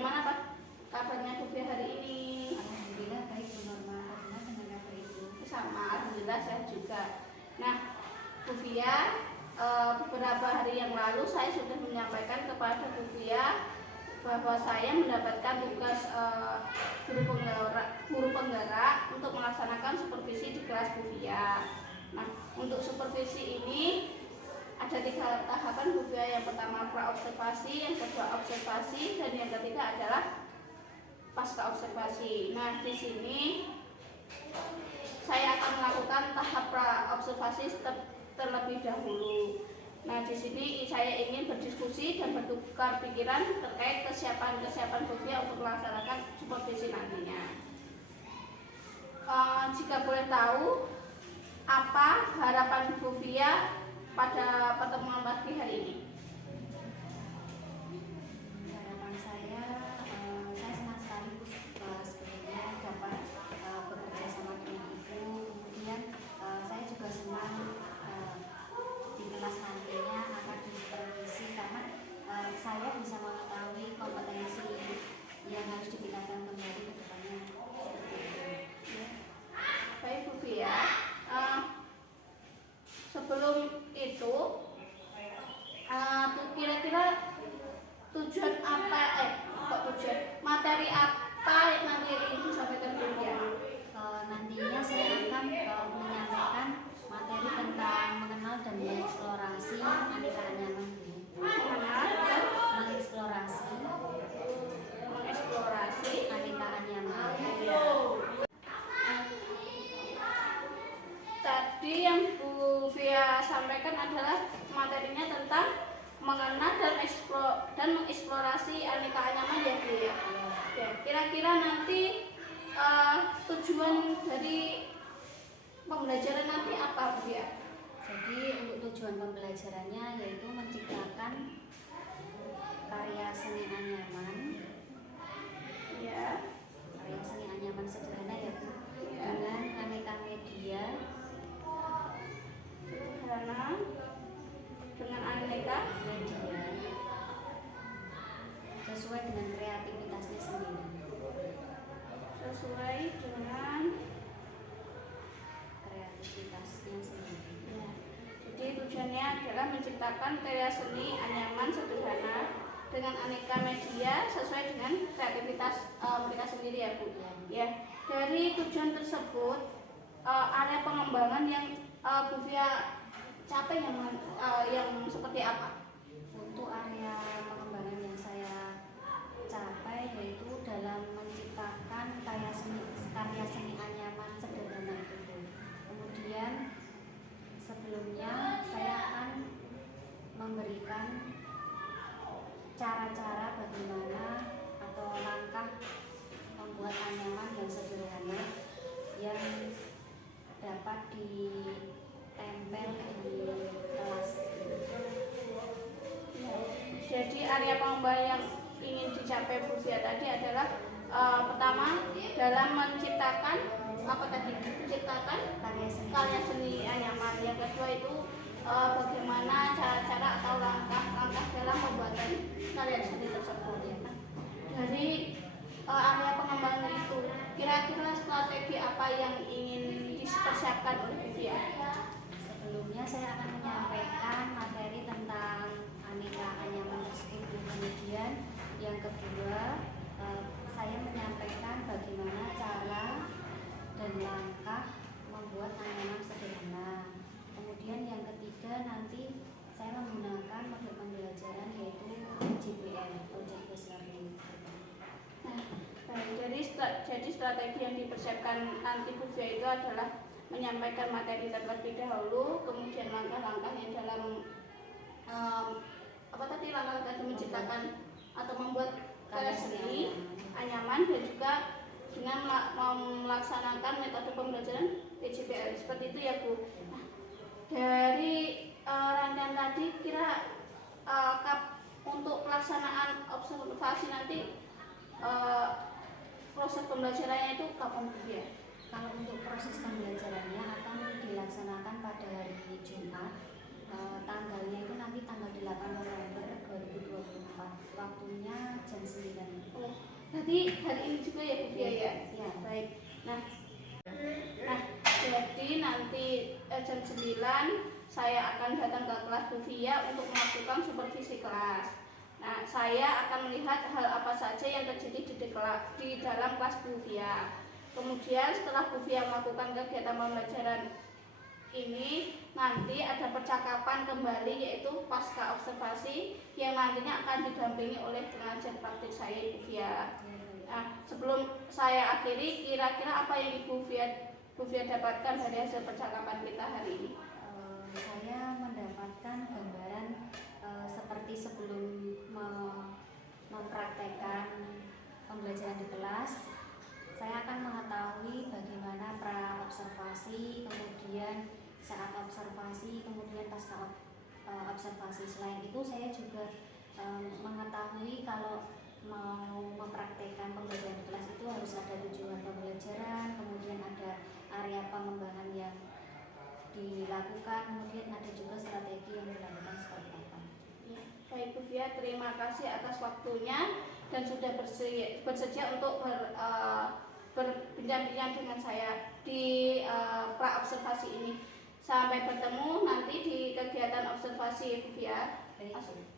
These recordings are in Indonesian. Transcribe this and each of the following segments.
bagaimana Pak kabarnya Bu Fia hari ini? Alhamdulillah baik Bu Norma. Bagaimana dengan kabar Ibu? Sama, alhamdulillah sehat juga. Nah, Bu Fia, beberapa hari yang lalu saya sudah menyampaikan kepada Bu Fia bahwa saya mendapatkan tugas guru penggerak untuk melaksanakan supervisi di kelas Bu Fia. Nah, untuk supervisi ini ada 3 tahapan Bu Fia. Yang pertama pra-observasi, yang kedua observasi, dan yang ketiga adalah pasca observasi. Nah, di sini saya akan melakukan tahap pra-observasi terlebih dahulu. Nah, di sini saya ingin berdiskusi dan bertukar pikiran terkait kesiapan Bu Fia untuk melaksanakan supervisi nantinya. Jika boleh tahu, apa harapan Bu Fia pada pertemuan pagi hari ini? Harapan saya senang sekali sebelumnya dapat bekerja sama dengan Ibu. Kemudian saya juga senang di kelas nantinya akan disupervisi karena saya bisa mengetahui kompetensi yang harus ditingkatkan kembali ke depannya. Baik Bu Fia, sebelum itu kira-kira tujuan apa materi apa yang nanti ingin disampaikan Bu Fia? Nantinya saya akan menyampaikan materi tentang mengenal dan mengeksplorasi aneka anyaman. Mengeksplorasi aneka anyaman. Tadi yang Bu Fia sampaikan adalah materinya tentang mengenal dan mengeksplorasi aneka anyaman ya Bu ya. Ya, kira-kira nanti tujuan dari pembelajaran nanti apa Bu ya? Jadi untuk tujuan pembelajarannya yaitu menciptakan karya seni anyaman. Ya. Karya seni anyaman sederhana ya Bu. Dengan aneka media. Sederhana dengan aneka media sesuai dengan kreativitasnya sendiri. Sesuai dengan kreativitasnya sendiri. Ya. Jadi tujuannya adalah menciptakan karya seni anyaman sederhana dengan aneka media sesuai dengan kreativitas mereka sendiri ya Bu. Ya. Dari tujuan tersebut, area pengembangan yang Bu Fia capai yang seperti apa? Untuk area pengembangan yang saya capai yaitu dalam menciptakan karya seni anyaman sederhana itu. Kemudian sebelumnya saya akan memberikan cara-cara bagaimana atau langkah membuat anyaman yang sederhana yang dapat ditempel di kelas. Ya. Jadi area pengembangan yang ingin dicapai Bu Fia tadi adalah pertama dalam menciptakan karya seni anyaman. Yang kedua itu bagaimana cara-cara atau langkah-langkah dalam pembuatan karya seni tersebut. Dari area pengembangan itu, kira-kira strategi apa yang ingin dipersiapkan oleh Bu Fia? Sebelumnya saya akan menyampaikan materi tentang aneka anyaman tersebut. Kemudian yang kedua saya menyampaikan bagaimana cara dan langkah membuat anyaman sederhana. Kemudian yang ketiga nanti saya menggunakan model pembelajaran yaitu PJBL, Project Based Learning. Nah, jadi strategi yang dipersiapkan nanti Bu Fia itu adalah menyampaikan materi terlebih dahulu, kemudian langkah-langkah yang dalam langkah-langkah menciptakan atau membuat karya seni anyaman, dan juga dengan melaksanakan metode pembelajaran PJBL seperti itu ya Bu. Nah, dari rangkaian tadi untuk pelaksanaan observasi nanti proses pembelajarannya itu kapan Bu ya? Kalau untuk proses pembelajarannya akan dilaksanakan pada hari Jumat. Tanggalnya itu nanti tanggal 8 November 2024. Waktunya jam 9. Berarti hari ini juga ya Bu Fia ya? Ya. Baik. Nah, jadi nanti jam 9 saya akan datang ke kelas Bu Fia untuk melakukan supervisi kelas. Nah, saya akan melihat hal apa saja yang terjadi di dalam kelas Bu Fia. Kemudian setelah Bu Fia melakukan kegiatan pembelajaran ini, nanti ada percakapan kembali yaitu pasca observasi yang nantinya akan didampingi oleh pengajar praktik saya Ibu Fia. Nah, sebelum saya akhiri, kira-kira apa yang Ibu Fia dapatkan dari hasil percakapan kita hari ini? Saya mendapatkan gambaran seperti sebelum mempraktekkan pembelajaran di kelas. Saya akan mengetahui bagaimana pra observasi, kemudian saat observasi, kemudian pasca observasi. Selain itu saya juga mengetahui kalau mau mempraktekkan pembelajaran di kelas itu harus ada tujuan pembelajaran, kemudian ada area pengembangan yang dilakukan, kemudian ada juga strategi yang dilakukan seperti apa. Ya, baik Bu Fia, terima kasih atas waktunya dan sudah bersedia untuk berbincang-bincang dengan saya di pra observasi ini. Sampai bertemu nanti di kegiatan observasi Bu Fia.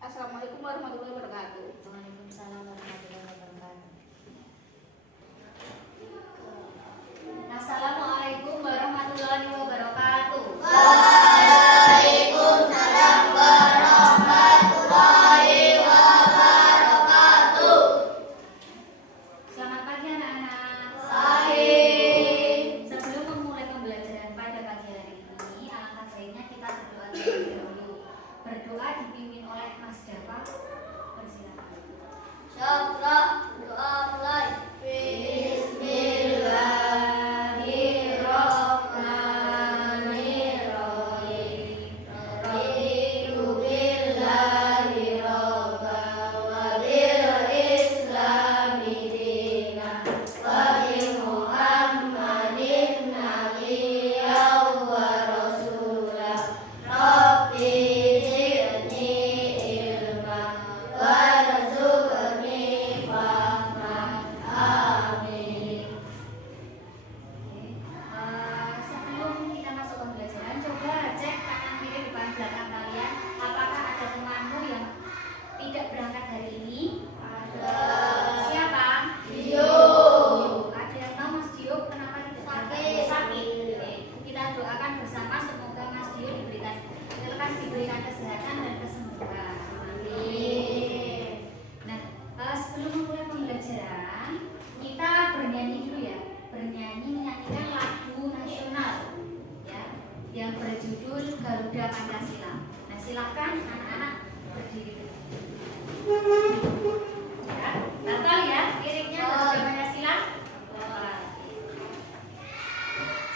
Assalamualaikum warahmatullahi wabarakatuh. Waalaikumsalam warahmatullahi wabarakatuh. Assalamualaikum warahmatullahi wabarakatuh. Waalaikumsalam warahmatullahi wabarakatuh. Selamat pagi anak-anak. Baik. Sebelum memulai pembelajaran pada pagi hari ini, alangkah baiknya kita berdoa terlebih dahulu. Berdoa dipimpin oleh Mas Dava. Persilakan. Syakra doa mulai. Bismillahirrahmanirrahim. Raditu billahi robban wa bil islami dinan wa bi Muhammadin nabiyyan wa rasulah. Rabbi zidni ilman warzuqni fahman. Amin. Sebelum kita masuk pembelajaran, coba cek kanan kiri depan belakang kalian. Apakah ada temanmu yang tidak berangkat hari ini? Ada. Siapa? Dio. Ada yang tahu Mas Dio kenapa tidak berangkat? Sakit. Sakit. Oke. Kita doakan bersama semoga Mas Dio diberikan kesehatan dan kesembuhan. Amin. Nah, sebelum memulai pembelajaran, kita bernyanyi dulu ya. Menyanyikan lagu nasional ya, yang berjudul Garuda Pancasila. Nah, silakan anak-anak berdiri. Ya, hafal ya liriknya Garuda Pancasila.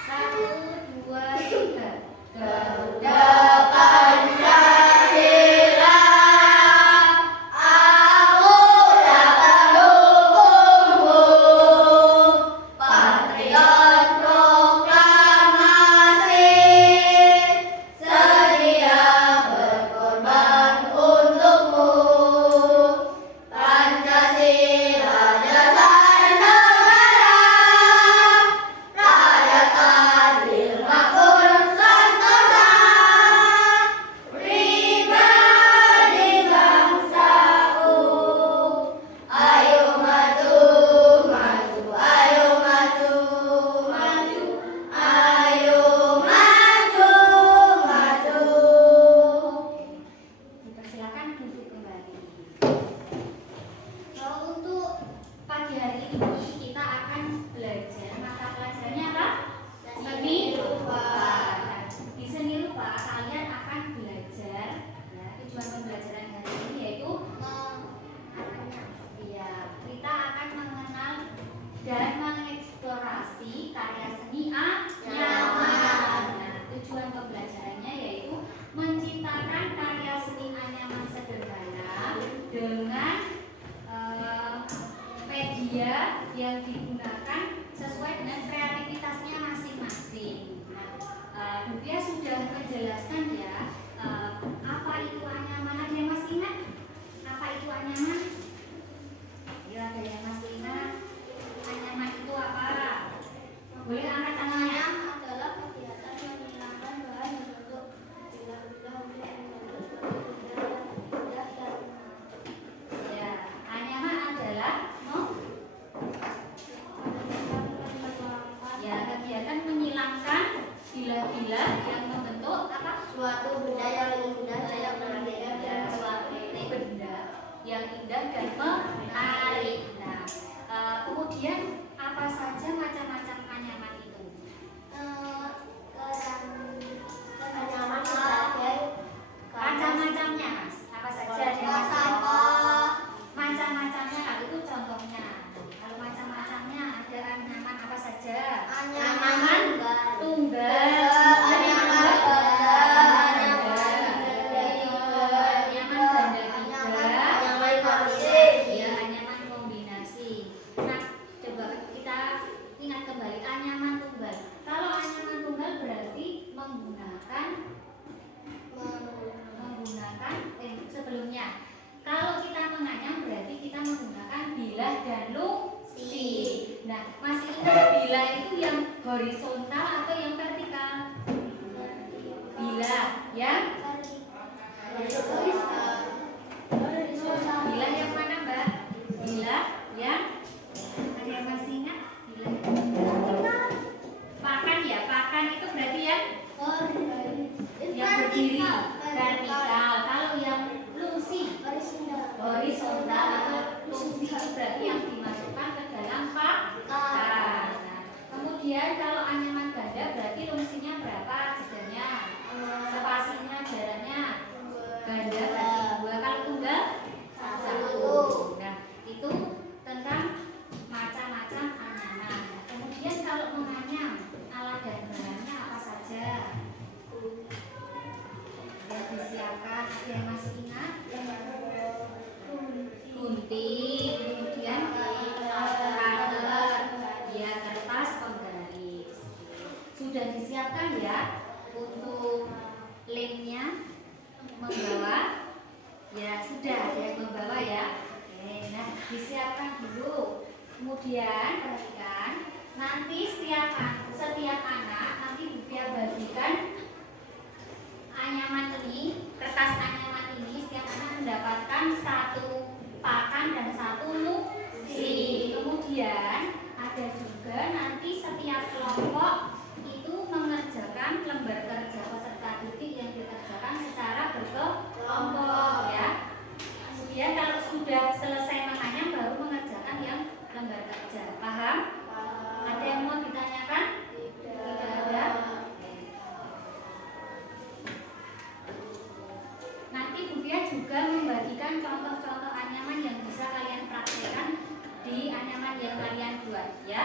Satu, dua, tiga. Garuda Pancasila, aku dapat dukungmu. Patriot proklamasi, sedia berkorban untukmu. Pancasila dasar negara, rakyat adil makmur sentosa, pribadi bangsaku. Ayo maju, maju, ayo maju, maju, ayo maju, maju. Dipersilakan duduk kembali. Untuk pagi hari ini kita akan belajar mata pelajarannya apa? Seni rupa. Nah, di seni rupa kalian akan belajar ya, tujuan pembelajaran hari ini yaitu ya, kita akan mengenal dan mengeksplorasi karya seni anyaman. Nah, tujuan pembelajarannya yaitu menciptakan karya seni anyaman sederhana dengan media yang digunakan sesuai dengan kreativitasnya masing-masing. Nah, Bu Fia sudah menjelaskan ya apa itu anyaman. Ada yang masih ingat apa itu anyaman? Ya, ada yang masih ingat? yang indah dan menarik. Nah, kemudian apa saja macam-macam anyaman itu? Anyaman sebagai Macam-macamnya, Mas. Apa saja yang Mas tahu? Macam-macamnya kalau itu contohnya. Kalau macam-macamnya ada anyaman apa saja? anyaman Tunggal, anyaman anyaman kombinasi. ya anyaman kombinasi. Nah, coba kita ingat kembali anyaman tunggal. Kalau anyaman tunggal berarti menggunakan sebelumnya. Kalau kita menganyam berarti kita menggunakan bilah dan lungsi. Nah, masih ingat bilah itu yang horizontal atau yang vertikal? Bilah yang bilah yang mana, Mbak? Bilah yang ada yang masih ingat? Bilah pakan ya, pakan itu berarti yang berdiri vertikal. Kalau yang lungsi horizontal atau lungsi itu berarti yang dimasukkan ke dalam pakan. Nah, kemudian kalau anyaman ganda berarti lungsinya berapa jedanya? Spasinya, jaraknya ganda berarti 2, kalau tunggal 1. Nah, itu tentang macam-macam anyaman. Nah, kemudian kalau menganyam alat dan bahannya apa saja yang disiapkan? Ada yang masih ingat? Gunting, kemudian cutter, ya kertas penggaris. Sudah disiapkan ya untuk lemnya membawa? Ya sudah, ada yang membawa ya. Oke, nah disiapkan dulu. Kemudian perhatikan, nanti setiap anak nanti Bufia bagikan anyaman ini, kertas anyaman ini, setiap anak mendapatkan 1 pakan dan 1 lungsi. Kemudian ada juga nanti setiap kelompok itu mengerjakan lembar kerja peserta didik yang dikerjakan secara berkelompok ya. Kemudian kalau sudah selesai menganyam baru mengerjakan yang lembar kerja. Paham? Ada yang mau ditanyakan? Tidak ada. Nanti Bufia juga membagikan contoh-contoh anyaman yang bisa kalian praktekkan di anyaman yang kalian buat ya.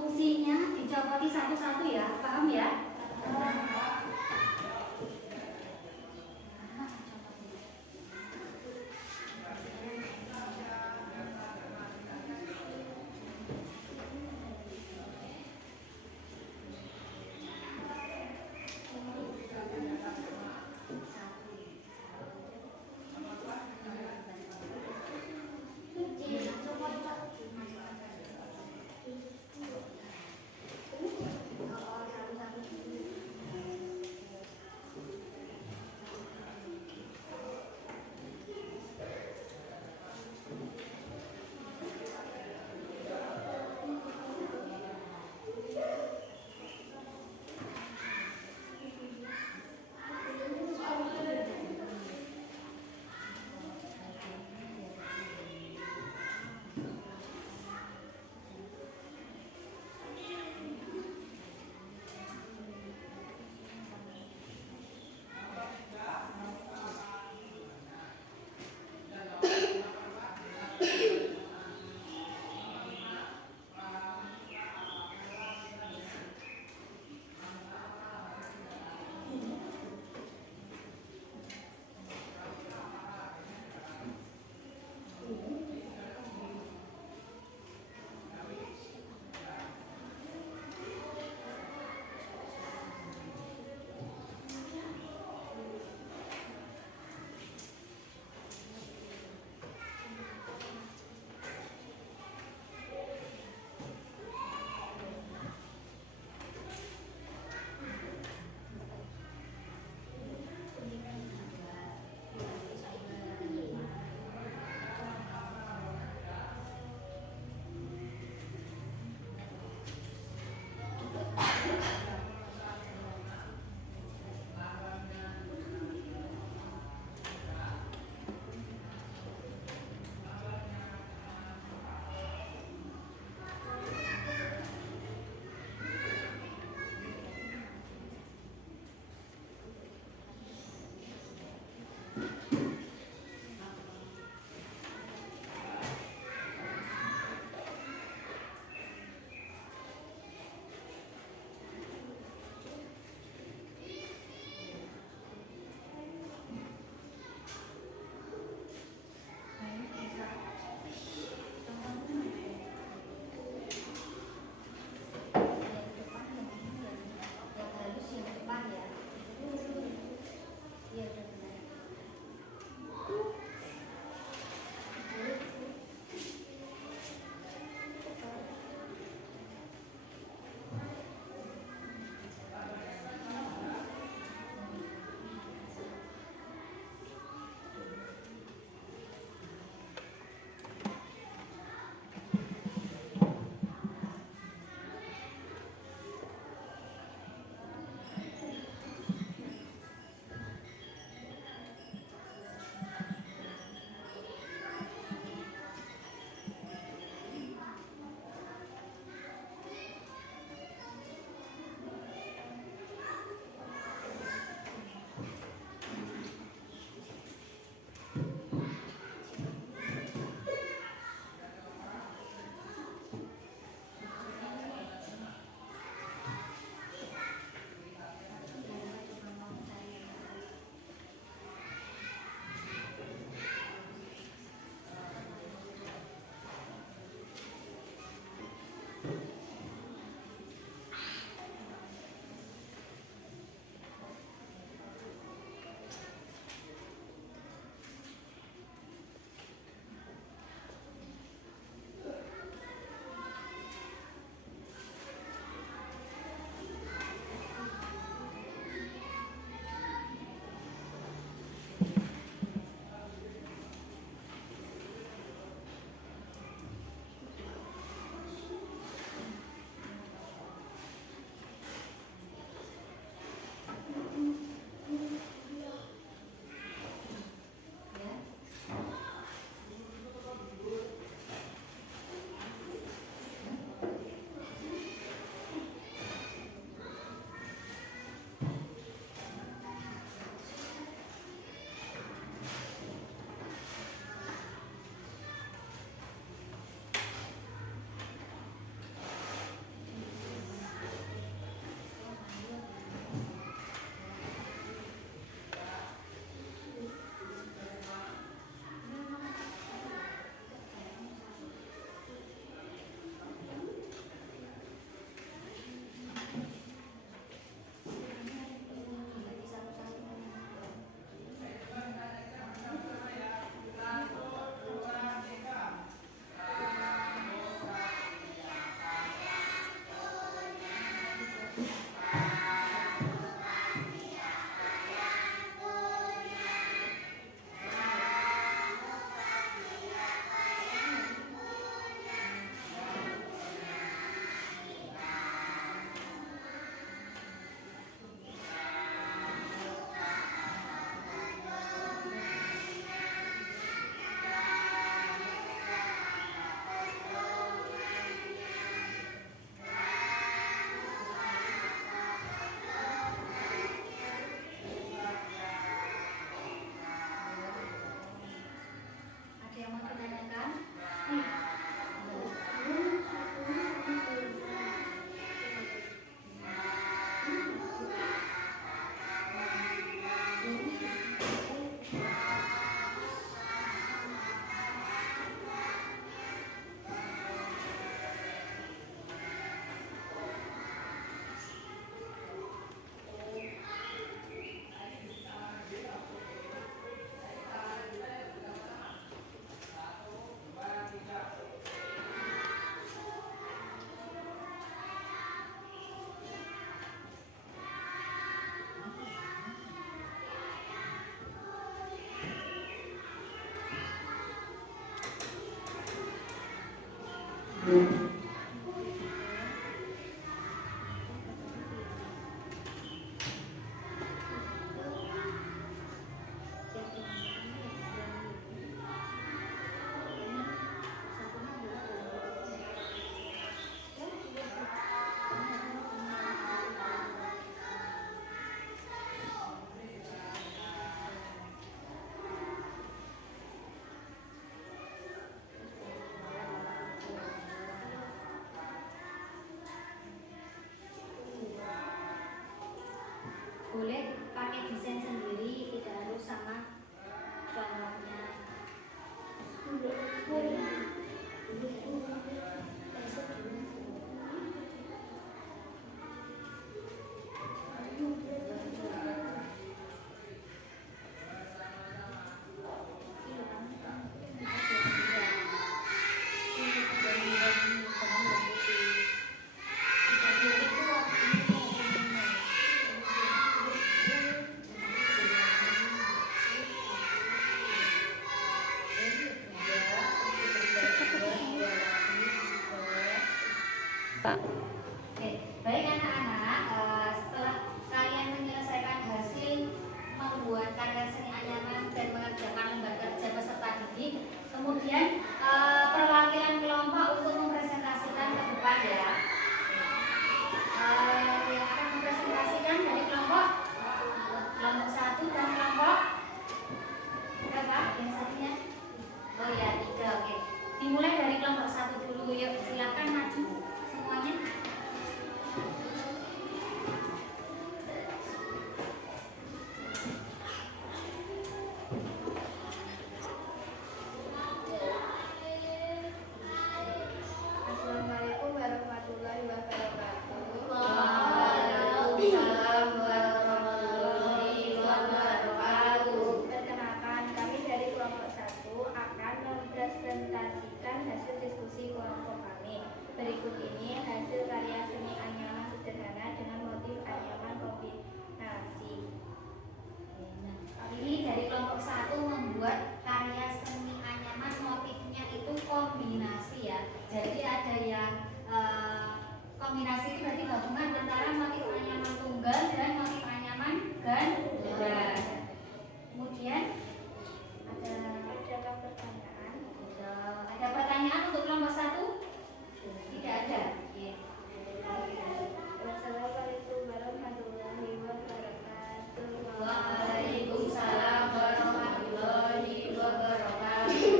fungsinya dicopoti satu-satu ya, paham ya? Boleh pakai desain sendiri, tidak harus sama contohnya. Oke, baik anak-anak, setelah kalian menyelesaikan hasil membuat karya seni anyaman dan mengerjakan lembar kerja peserta didik, kemudian perwakilan kelompok untuk mempresentasikan ke depan ya. Yang akan mempresentasikan dari kelompok 1 dan kelompok berapa? Yang satunya? Oh ya, 3, oke. Dimulai dari kelompok 1 dulu, yuk silakan maju semuanya. Assalamualaikum warahmatullahi wabarakatuh. Waalaikumsalam warahmatullahi wabarakatuh. Perkenalkan, kami dari kelompok 1 akan mempresentasikan hasil diskusi kelompok kami. Berikut ini hasil karya seni anyaman sederhana dengan motif anyaman kombinasi. Ini dari kelompok 1 membuat karya seni anyaman, motifnya itu kombinasi ya. Jadi ada yang kombinasi itu berarti gabungan antara motif anyaman tunggal dan motif anyaman ganda. Kemudian Adakah pertanyaan? ada pertanyaan untuk kelompok 1? Tidak ada. Oke. Wassalamualaikum warahmatullahi wabarakatuh. Waalaikumsalam warahmatullahi wabarakatuh.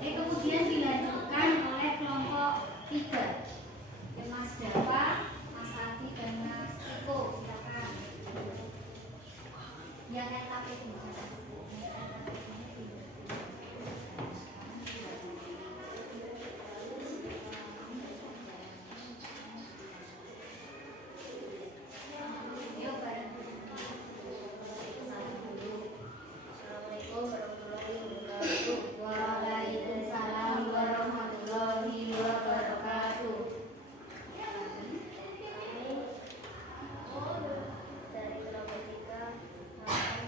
Kemudian dilanjutkan oleh kelompok 3. Mas Dava, Mas Adi, dan Mas Iko, silakan. Yang LKP itu. Yuk, bareng. Assalamualaikum warahmatullahi wabarakatuh. Waalaikumsalam warahmatullahi wabarakatuh. Dari kelompok 3 akan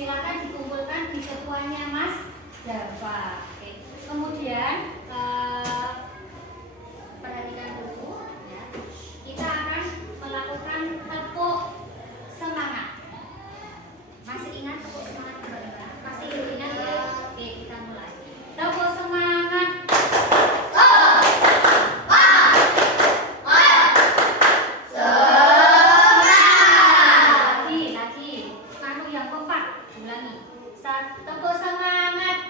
silakan dikumpulkan di ketuanya Mas Dava. Oke. Kemudian perhatikan dulu ya. Kita akan melakukan tepuk semangat. Masih ingat tepuk semangat bagaimana? Masih ingat ya? Oke, kita mulai. Tepuk semangat. Lagi. Anu yang keempat, ulangi. Tepuk semangat.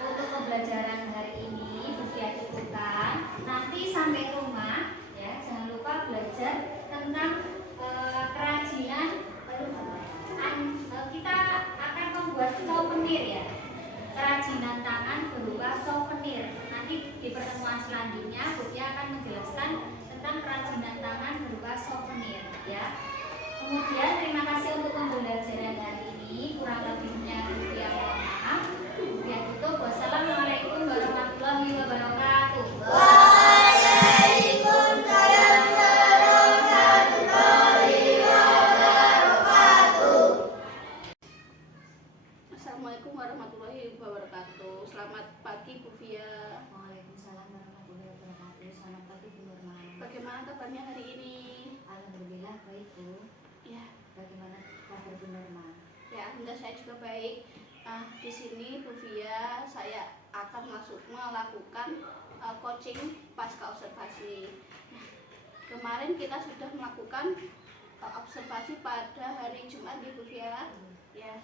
Untuk pembelajaran hari ini Bufia cukupkan. Nanti sampai rumah ya, jangan lupa belajar tentang kerajinan. Kita akan membuat souvenir ya, kerajinan tangan berupa souvenir. Nanti di pertemuan selanjutnya Bufia akan menjelaskan tentang kerajinan tangan berupa souvenir ya. Kemudian terima kasih untuk pembelajaran hari ini. Kurang lebihnya Bufia mohon maaf. Bufia tutup. Wassalamualaikum warahmatullahi wabarakatuh. Waalaikumsalam warahmatullahi wabarakatuh. Assalamualaikum warahmatullahi wabarakatuh. Selamat pagi Bufia. Waalaikumsalam warahmatullahi wabarakatuh. Selamat pagi Bu Nurma. Bagaimana kabarnya hari ini? Alhamdulillah baik Bu. Ya, Bagaimana kabar Bu Nurma? ya alhamdulillah saya juga baik. Di sini Bufia saya akan melakukan coaching pasca observasi. Nah, kemarin kita sudah melakukan observasi pada hari Jumat di Bufia. Ya,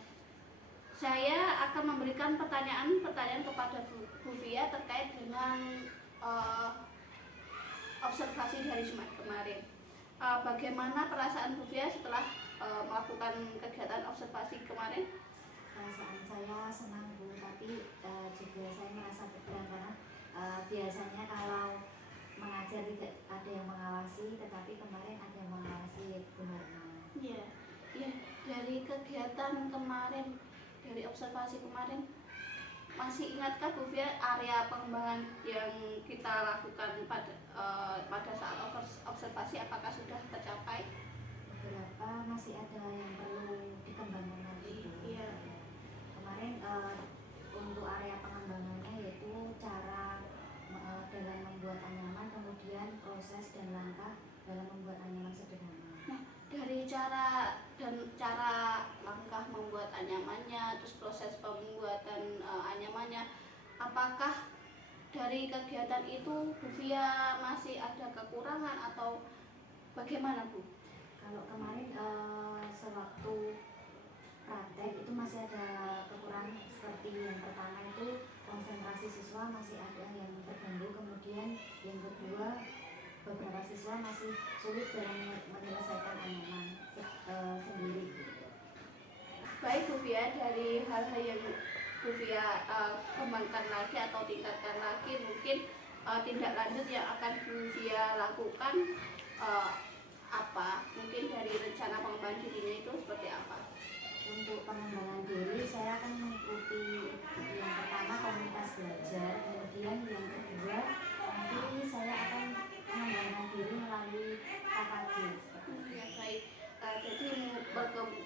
saya akan memberikan pertanyaan kepada Bufia terkait dengan observasi dari Jumat kemarin. Bagaimana perasaan Bufia setelah melakukan kegiatan observasi kemarin? Perasaan saya senang Bu, tapi juga saya merasa beban karena biasanya kalau mengajar tidak ada yang mengawasi, tetapi kemarin ada yang mengawasi Bu Nurma. Iya, ya. Dari kegiatan kemarin, dari observasi kemarin, masih ingatkah Bufia area pengembangan yang kita lakukan pada saat observasi apakah sudah tercapai? Beberapa masih ada yang perlu dikembangkan lagi Bu. Iya. Kemarin untuk area pengembangannya yaitu cara dalam membuat anyaman, kemudian proses dan langkah dalam membuat anyaman sederhana. Nah, dari cara langkah membuat anyamannya, terus proses pembuatan anyamannya, apakah dari kegiatan itu Bufia masih ada kekurangan atau bagaimana Bu? Kalau kemarin sewaktu praktek itu masih ada kekurangan, seperti yang pertama itu konsentrasi siswa masih ada yang terganggu, kemudian yang kedua beberapa siswa masih sulit dalam menyelesaikan anyaman sendiri. Baik Bufia, dari hal-hal yang Bufia kembangkan lagi atau tingkatkan lagi, mungkin tindak lanjut yang akan Bufia lakukan apa? Mungkin dari rencana pengembangan dirinya itu seperti apa? Untuk pengembangan diri saya akan mengikuti yang pertama komunitas belajar, kemudian yang kedua nanti saya akan mengembangkan diri melalui KKG. Ya, baik. Jadi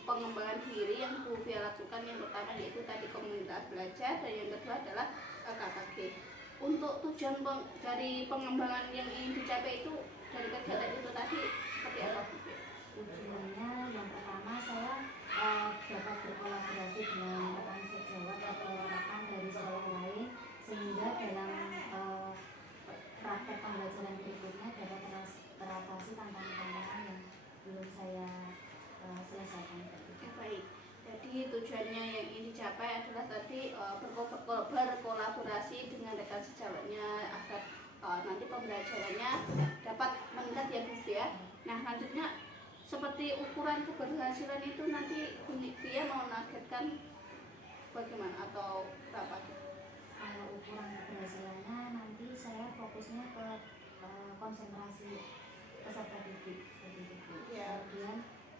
pengembangan diri yang Bufia lakukan yang pertama yaitu tadi komunitas belajar dan yang kedua adalah KKG. Untuk tujuan dari pengembangan yang ingin dicapai itu dari kegiatan itu tadi seperti apa Bufia? Tujuannya yang pertama saya dapat berkolaborasi dengan rekan sejawat atau rekan dari sekolah lain, sehingga dalam praktek pembelajaran berikutnya dapat teratasi tantangan-tantangan yang belum saya selesaikan. Baik, jadi tujuannya yang ingin dicapai adalah tadi berkolaborasi dengan rekan sejawatnya agar nanti pembelajarannya dapat meningkat ya Bufia. Nah, selanjutnya seperti ukuran keberhasilan itu nanti Bufia mau menargetkan bagaimana atau berapa? Kalau ukuran keberhasilannya nanti saya fokusnya ke konsentrasi peserta didik seperti itu. Ya.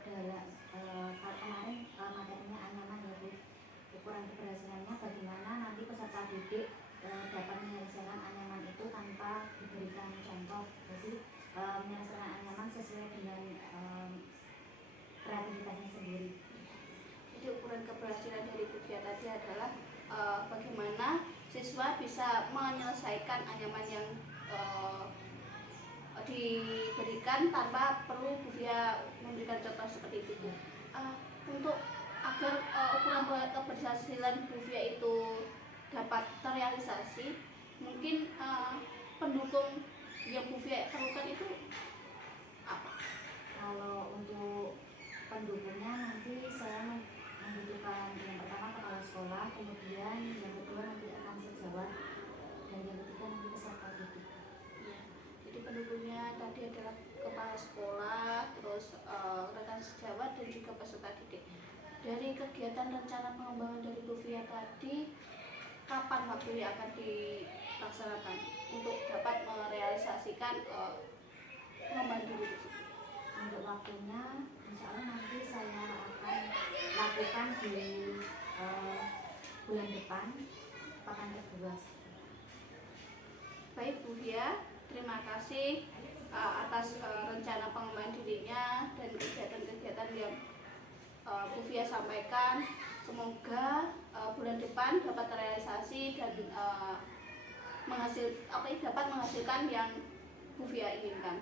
Kemudian kemarin materinya anyaman ya Bu. Ukuran keberhasilannya bagaimana nanti peserta didik dapat menyelesaikan anyaman tadi adalah bagaimana siswa bisa menyelesaikan anyaman yang diberikan tanpa perlu Bu Fia memberikan contoh seperti itu, Bu. Untuk agar ukuran keberhasilan Bu Fia itu dapat terrealisasi, mungkin pendukung yang Bu Fia perlukan itu apa? Kalau untuk pendukungnya nanti saya membutuhkan yang pertama kepala sekolah, kemudian yang kedua nanti akan sejawat, dan yang ketiga nanti peserta didik. Ya, jadi pendukungnya tadi adalah kepala sekolah, terus rekan sejawat dan juga peserta didik. Dari kegiatan rencana pengembangan dari Bu Fia tadi, kapan waktunya akan dilaksanakan untuk dapat merealisasikan pengembangan diri tersebut? Untuk waktunya, insya Allah nanti saya akan lakukan di bulan depan, pekan kedua. Baik Bu Fia, terima kasih atas rencana pengembangan dirinya dan kegiatan-kegiatan yang Bu Fia sampaikan. Semoga bulan depan dapat terrealisasi dan dapat menghasilkan yang Bu Fia inginkan.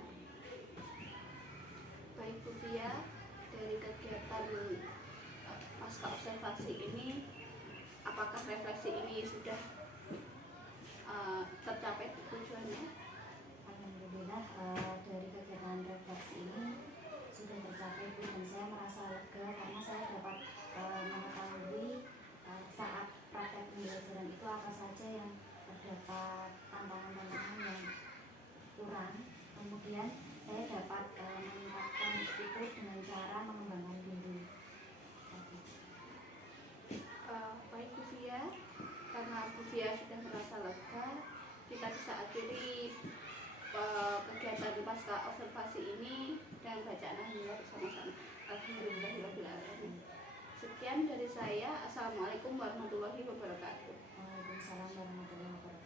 Baik Bu Fia, dari kegiatan pasca observasi ini, apakah refleksi ini sudah tercapai tujuannya? Alhamdulillah, dari kegiatan refleksi ini sudah tercapai, Bu, dan saya merasa lega karena saya dapat mengetahui saat praktek pembelajaran itu apa saja yang terdapat tantangan-tantangan yang kurang. Kemudian saya dapat meningkatkan itu dengan cara mengembangkan diri. Baik Bu Fia, karena Bu Fia sudah merasa lega, kita bisa akhiri kegiatan pasca observasi ini dengan bacaan alhamdulillah bersama-sama. Alhamdulillahirrahmanirrahim. Sekian dari saya. Assalamualaikum warahmatullahi wabarakatuh. Waalaikumsalam warahmatullahi wabarakatuh.